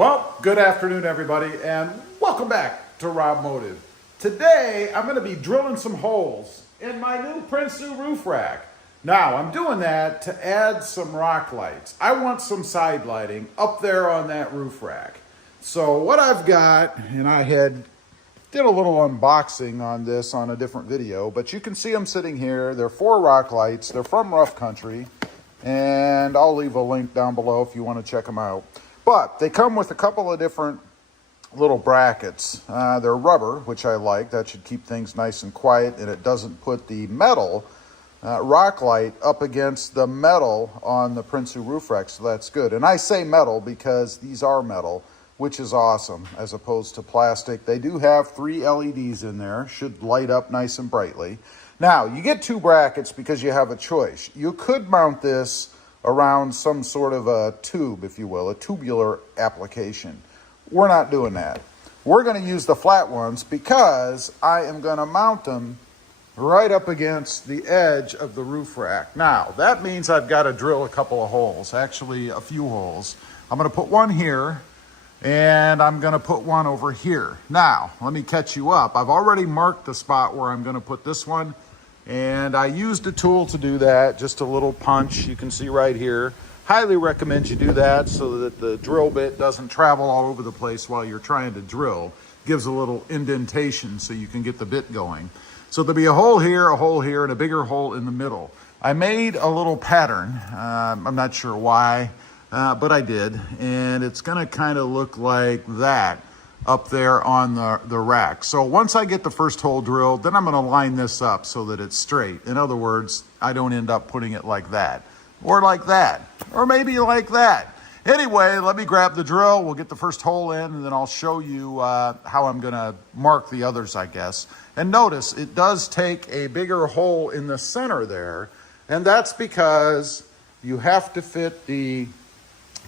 Well, good afternoon, everybody, and welcome back to RobMotive. Today, I'm going to be drilling some holes in my new Prinsu roof rack. Now, I'm doing that to add some rock lights. I want some side lighting up there on that roof rack. So what I've got, and I did a little unboxing on this on a different video, but you can see them sitting here. They're 4 rock lights. They're from Rough Country, and I'll leave a link down below if you want to check them out. But they come with a couple of different little brackets. They're rubber, which I like. That should keep things nice and quiet, and it doesn't put the metal rock light up against the metal on the Prinsu roof rack, so that's good. And I say metal because these are metal, which is awesome, as opposed to plastic. They do have 3 LEDs in there, should light up nice and brightly. Now, you get 2 brackets because you have a choice. You could mount this around some sort of a tube, if you will, a tubular application. We're not doing that. We're going to use the flat ones because I am going to mount them right up against the edge of the roof rack. Now, that means I've got to drill a couple of holes, actually a few holes. I'm going to put one here, and I'm going to put one over here. Now, let me catch you up. I've already marked the spot where I'm going to put this one, and I used a tool to do that, just a little punch you can see right here. Highly recommend you do that so that the drill bit doesn't travel all over the place while you're trying to drill. Gives a little indentation so you can get the bit going. So there'll be a hole here, and a bigger hole in the middle. I made a little pattern. I'm not sure why, but I did. And it's gonna kind of look like that up there on the rack. So once I get the first hole drilled, then I'm gonna line this up so that it's straight. In other words, I don't end up putting it like that, or like that, or maybe like that. Anyway, let me grab the drill. We'll get the first hole in, and then I'll show you how I'm gonna mark the others, I guess. And notice, it does take a bigger hole in the center there, and that's because you have to fit the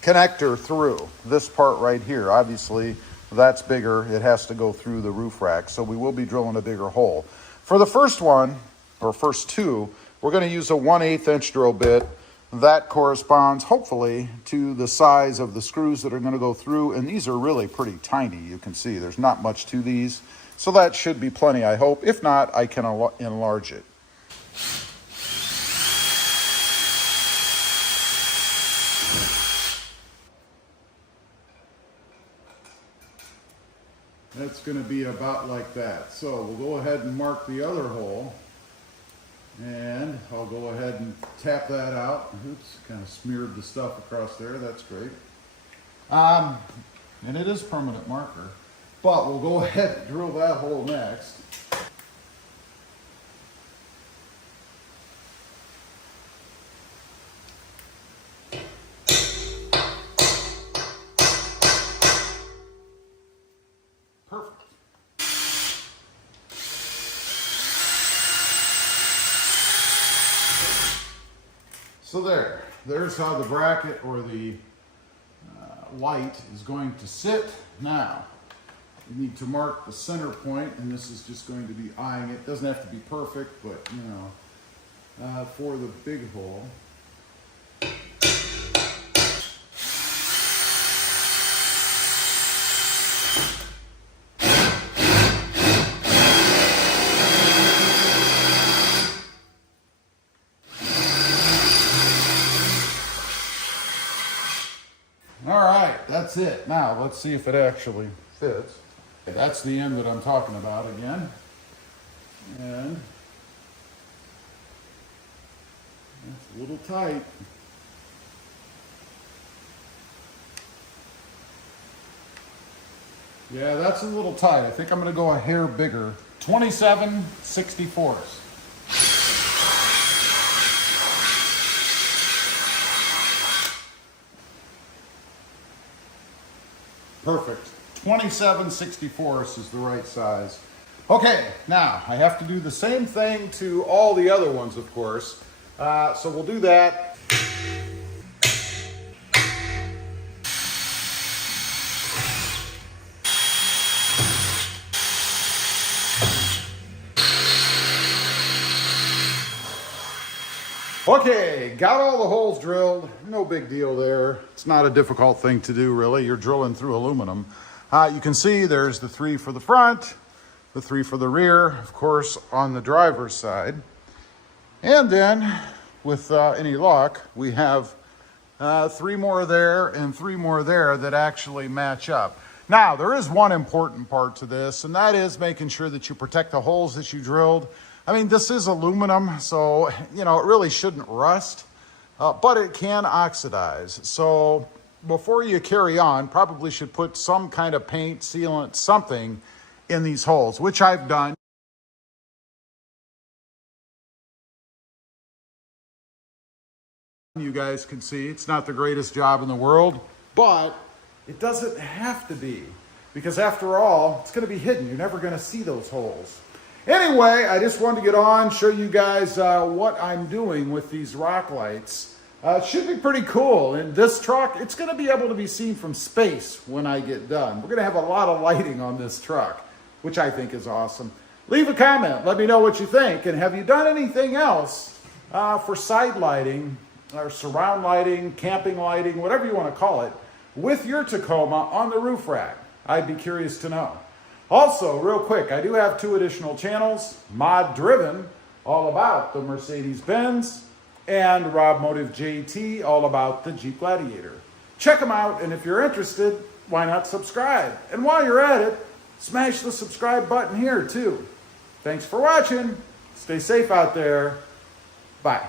connector through this part right here. Obviously, that's bigger. It has to go through the roof rack, so we will be drilling a bigger hole. For the first one, or first 2, we're gonna use a 1/8 inch drill bit. That corresponds, hopefully, to the size of the screws that are gonna go through, and these are really pretty tiny. You can see there's not much to these, so that should be plenty, I hope. If not, I can enlarge it. That's going to be about like that. So we'll go ahead and mark the other hole, and I'll go ahead and tap that out. Oops, kind of smeared the stuff across there. That's great. And it is permanent marker, but we'll go ahead and drill that hole next. So there's how the bracket or the light is going to sit. Now, you need to mark the center point, and this is just going to be eyeing it. Doesn't have to be perfect, but you know, for the big hole. That's it. Now, let's see if it actually fits. That's the end that I'm talking about again. And that's a little tight. Yeah, that's a little tight. I think I'm going to go a hair bigger. 27/64. Perfect. 27/64 is the right size. Okay, now I have to do the same thing to all the other ones, of course. So we'll do that. Okay, got all the holes drilled. No big deal there. It's not a difficult thing to do, really. You're drilling through aluminum. You can see there's the 3 for the front, the 3 for the rear, of course, on the driver's side. And then, with any luck, we have 3 more there and 3 more there that actually match up. Now, there is one important part to this, and that is making sure that you protect the holes that you drilled. I mean, this is aluminum, so, you know, it really shouldn't rust, but it can oxidize. So before you carry on, probably should put some kind of paint, sealant, something in these holes, which I've done. You guys can see it's not the greatest job in the world, but it doesn't have to be, because after all, it's going to be hidden. You're never going to see those holes. Anyway, I just wanted to get on, show you guys what I'm doing with these rock lights. It should be pretty cool. In this truck, it's going to be able to be seen from space when I get done. We're going to have a lot of lighting on this truck, which I think is awesome. Leave a comment. Let me know what you think. And have you done anything else for side lighting or surround lighting, camping lighting, whatever you want to call it, with your Tacoma on the roof rack? I'd be curious to know. Also, real quick, I do have 2 additional channels, Mod Driven, all about the Mercedes-Benz, and RobMotive JT, all about the Jeep Gladiator. Check them out, and if you're interested, why not subscribe? And while you're at it, smash the subscribe button here, too. Thanks for watching. Stay safe out there. Bye.